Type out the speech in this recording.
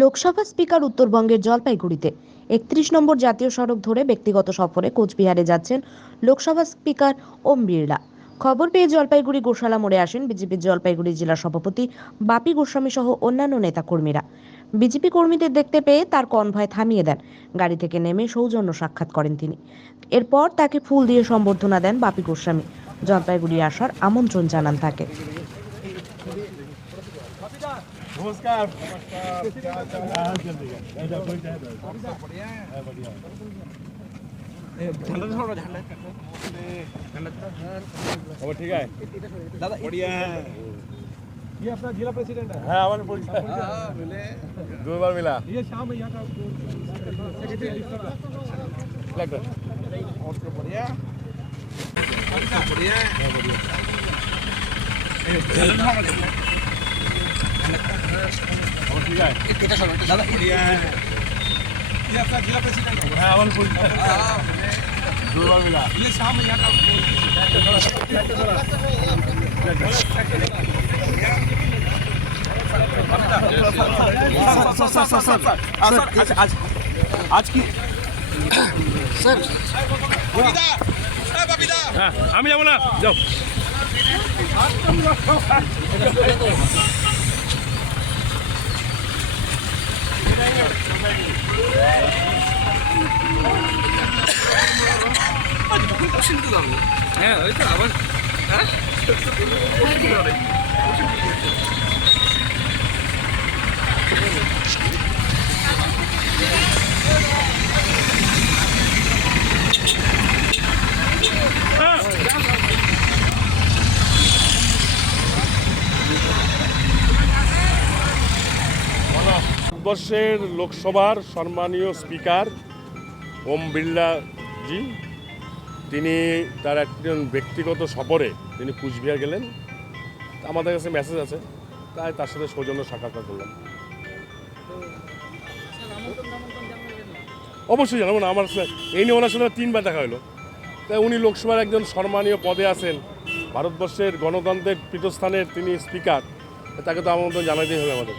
Lok Sabha speaker উত্তরবঙ্গের জলপাইগুড়িতে ৩১ নম্বর জাতীয় সড়ক ধরে ব্যক্তিগত সফরে কোচবিহারে যাচ্ছেন লোকসভা স্পিকার ওম বিড়লা। খবর পেয়ে জলপাইগুড়ি গোশালা মোড়ে আসেন বিজেপির জলপাইগুড়ি জেলা সভাপতি বাপি গোস্বামী সহ অন্যান্য নেতাকর্মীরা। বিজেপি কর্মীদের দেখতে পেয়ে তার কনভয় থামিয়ে দেন। গাড়ি থেকে নেমে সৌজন্য সাক্ষাৎ করেন তিনি। এরপর তাকে ফুল দিয়ে সম্বর্ধনা দেন বাপি গোস্বামী। জলপাইগুড়ি আসার আমন্ত্রণ জানান তাকে। नमस्कार। खबर ठीक है दादा, बढ़िया है। ये अपना जिला प्रेसिडेंट है। हाँ, हमारे दो बार मिला। ये शाम में यहाँ का बढ़िया बढ़िया ठीक है दादा, बढ़िया है। ये अपना जिला प्रेसिडेंट है। हाँ, हमारे दो बार मिला। ये शाम में यहाँ का आज की सर আমি যাবো না, যাও। হ্যাঁ, ওই তো আবার হ্যাঁ ভারতবর্ষের লোকসভার সম্মানীয় স্পিকার ওম বিড়লা জি, তিনি তার একজন ব্যক্তিগত সফরে তিনি কুচবিহার গেলেন। আমাদের কাছে মেসেজ আছে, তাই তার সাথে সৌজন্য সাক্ষাৎকার করলাম। অবশ্যই জানাবো না, আমার এই নিয়ে ওনার সাথে 3বার দেখা হলো। তাই উনি লোকসভার একজন সম্মানীয় পদে আছেন, ভারতবর্ষের গণতন্ত্রের পীঠস্থানের তিনি স্পিকার, তাকে তো আমন্ত্রণ জানাতেই হবে আমাদের।